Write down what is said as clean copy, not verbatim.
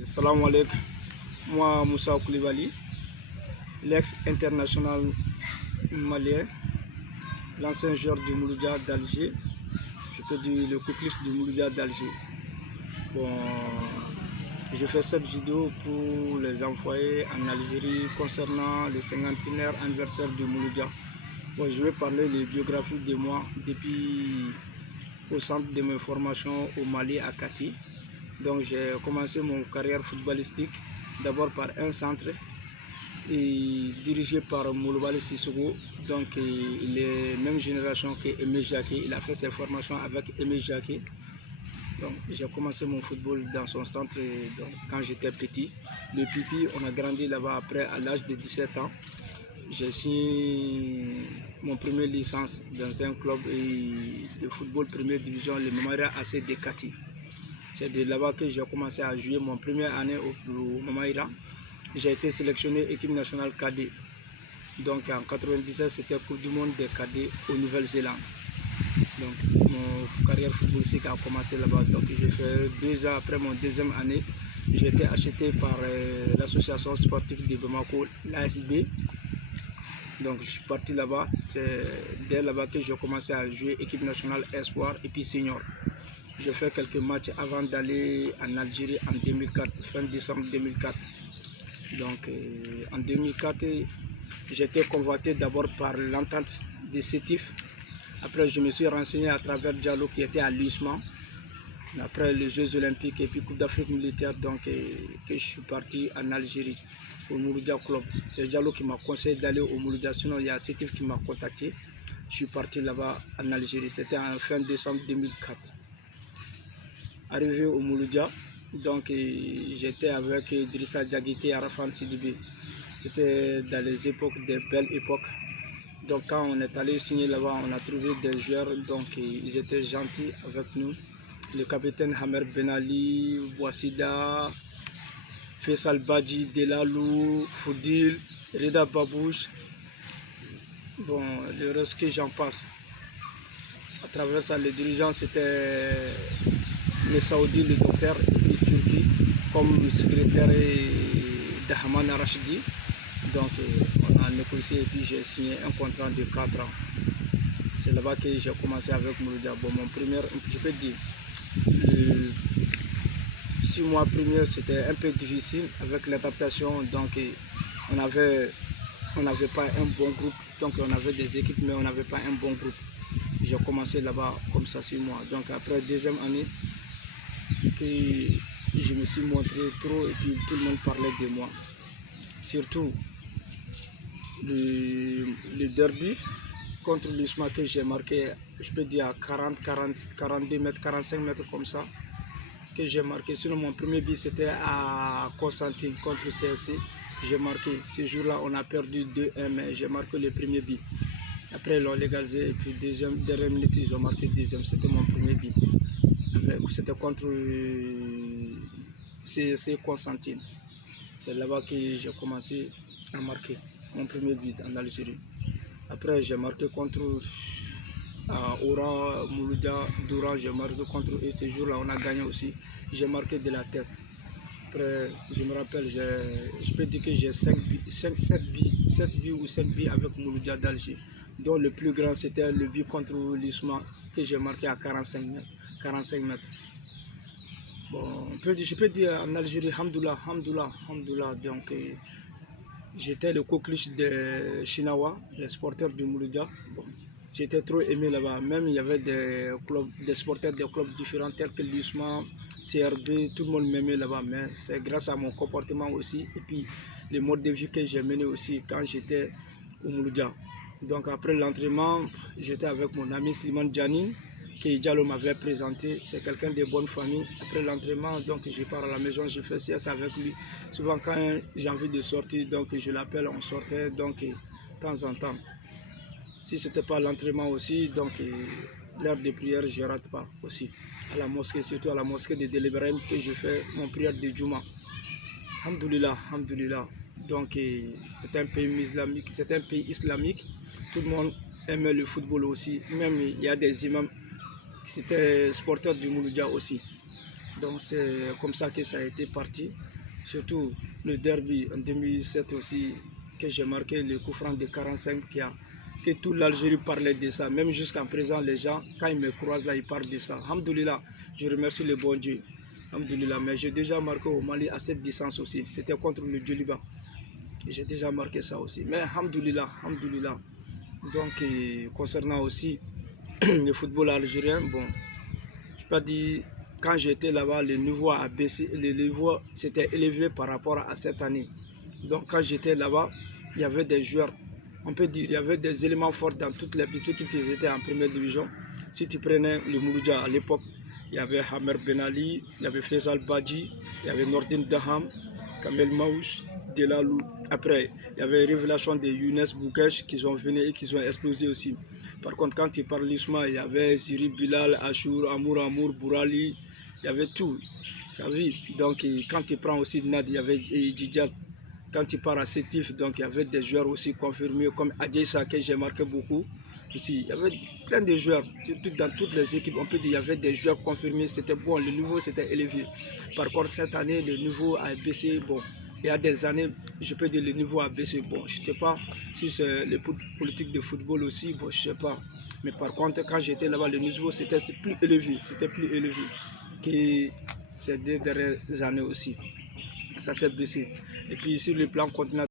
Salam alaikum, moi Moussa Koulibaly, l'ex-international malien, l'ancien joueur du Mouloudia d'Alger, je peux dire le coqueluche du Mouloudia d'Alger. Bon, je fais cette vidéo pour les envoyer en Algérie concernant le 50e anniversaire du Mouloudia. Bon, je vais parler de biographie de moi depuis au centre de mes formations au Mali à Kati. Donc j'ai commencé mon carrière footballistique d'abord par un centre et dirigé par Mouloubali Sissoko. Donc il est même génération que Aimé Jacquet. Il a fait ses formations avec Aimé Jacquet. Donc j'ai commencé mon football dans son centre donc, quand j'étais petit. Depuis on a grandi là-bas après à l'âge de 17 ans. J'ai signé mon premier licence dans un club de football première division, le Mamaïra AC de Kati. C'est de là-bas que j'ai commencé à jouer mon première année au Mamaïra. J'ai été sélectionné équipe nationale cadet. Donc en 97, c'était Coupe du monde des cadets au Nouvelle-Zélande. Donc mon carrière footballistique a commencé là-bas. Donc j'ai fait 2 ans après mon deuxième année. J'ai été acheté par l'association sportive de Bamako, l'ASB. Donc je suis parti là-bas. C'est dès là-bas que j'ai commencé à jouer équipe nationale espoir et puis senior. J'ai fait quelques matchs avant d'aller en Algérie en 2004, fin décembre 2004. Donc en 2004, j'ai été convoité d'abord par l'entente des Sétif. Après, je me suis renseigné à travers Diallo qui était à l'USMA. Après les Jeux Olympiques et puis Coupe d'Afrique militaire, donc que je suis parti en Algérie, au Mouloudia Club. C'est Diallo qui m'a conseillé d'aller au Mouloudia, sinon il y a Sétif qui m'a contacté. Je suis parti là-bas en Algérie, c'était en fin décembre 2004. Arrivé au Mouloudia, donc j'étais avec Idrissa Diakité et Arafan Sidibé. C'était dans les époques, des belles époques. Donc quand on est allé signer là-bas, on a trouvé des joueurs, donc ils étaient gentils avec nous. Le capitaine Hamer Benali, Bouassida, Faisal Badji, Delalou, Foudil, Reda Babouche. Bon, le reste que j'en passe. À travers ça, les dirigeants, c'était les Saoudis, le docteur, et puis Turquie, comme secrétaire d'Ahman Arachidi. Donc on a négocié et puis j'ai signé un contrat de 4 ans. C'est là-bas que j'ai commencé avec Mouloudia. Bon, mon premier, je peux dire, 6 mois premiers, c'était un peu difficile avec l'adaptation. Donc on n'avait pas un bon groupe. Donc on avait des équipes, mais on n'avait pas un bon groupe. J'ai commencé là-bas comme ça 6 mois. Donc après deuxième année, que je me suis montré trop et puis tout le monde parlait de moi. Surtout le derby contre l'USMA que j'ai marqué, je peux dire à 40, 40, 42 mètres, 45 mètres comme ça, que j'ai marqué. Sinon mon premier but c'était à Constantine contre CSC. J'ai marqué. Ce jour-là on a perdu 2-1, mais j'ai marqué le premier but. Après ils l'ont légalisé et puis dernière minute ils ont marqué le deuxième. C'était mon premier but. C'était contre CSC Constantine. C'est là-bas que j'ai commencé à marquer mon premier but en Algérie. Après, j'ai marqué contre Oran, Mouloudia, Douran, j'ai marqué contre eux. Ce jour-là, on a gagné aussi. J'ai marqué de la tête. Après, je me rappelle, je peux dire que j'ai 7 buts ou 5 buts avec Mouloudia d'Alger. Dont le plus grand, c'était le but contre l'USMA que j'ai marqué à 45 mètres. 45 mètres. Bon, je peux dire en Algérie, Hamdoullah. Donc, j'étais le coqueluche de Chinawa, les sporteurs du Mouloudia. Bon, j'étais trop aimé là-bas. Même il y avait des clubs, des sporteurs de clubs différents tels que l'USMA, CRB, tout le monde m'aimait là-bas. Mais c'est grâce à mon comportement aussi et puis le mode de vie que j'ai mené aussi quand j'étais au Mouloudia. Donc après l'entraînement, j'étais avec mon ami Slimane Djani, que Diallo m'avait présenté. C'est quelqu'un de bonne famille. Après l'entraînement, donc je pars à la maison, je fais sieste avec lui. Souvent quand j'ai envie de sortir, donc je l'appelle, on sortait donc de temps en temps. Si ce n'était pas l'entraînement aussi, donc l'heure de prière, je ne rate pas aussi. À la mosquée, surtout à la mosquée de Del Ibrahim, que je fais mon prière de Juma. Hamdoulillah. Donc c'est un pays islamique. Tout le monde aimait le football aussi. Même il y a des imams qui étaient sporteurs du Mouloudia aussi. Donc c'est comme ça que ça a été parti. Surtout le derby en 2007 aussi, que j'ai marqué le coup franc de 45 que toute l'Algérie parlait de ça. Même jusqu'à présent, les gens, quand ils me croisent là, ils parlent de ça. Alhamdoulilah, je remercie le bon Dieu. Alhamdoulilah, mais j'ai déjà marqué au Mali à cette distance aussi. C'était contre le Djoliba. J'ai déjà marqué ça aussi. Mais alhamdoulilah, alhamdoulilah. Donc, concernant aussi le football algérien, bon, je peux dire, quand j'étais là-bas, le niveau a baissé, le niveau s'était élevé par rapport à cette année. Donc, quand j'étais là-bas, il y avait des joueurs, on peut dire, il y avait des éléments forts dans toutes les petites équipes qui étaient en première division. Si tu prenais le Mouloudia à l'époque, il y avait Hamer Ben Ali, il y avait Faisal Badji, il y avait Nordin Daham, Kamel Maouch, Delalou. Après, il y avait révélation de Younes Boukesh qui sont venus et qui ont explosé aussi. Par contre, quand tu parles d'Isma, il y avait Siri Bilal, Achour, Amour, Bourali, il y avait tout. Tu as vu? Donc, quand tu prends aussi Nad, il y avait Djidjat. Quand tu pars à Sétif, donc il y avait des joueurs aussi confirmés comme Adjessa que j'ai marqué beaucoup. Aussi, il y avait plein de joueurs, surtout dans toutes les équipes, on peut dire qu'il y avait des joueurs confirmés, c'était bon, le niveau s'était élevé. Par contre, cette année, le niveau a baissé, bon, il y a des années, je peux dire le niveau a baissé, bon, je ne sais pas si c'est les politiques de football aussi, bon, je ne sais pas. Mais par contre, quand j'étais là-bas, le niveau c'était plus élevé que ces deux dernières années aussi. Ça s'est baissé. Et puis sur le plan continental,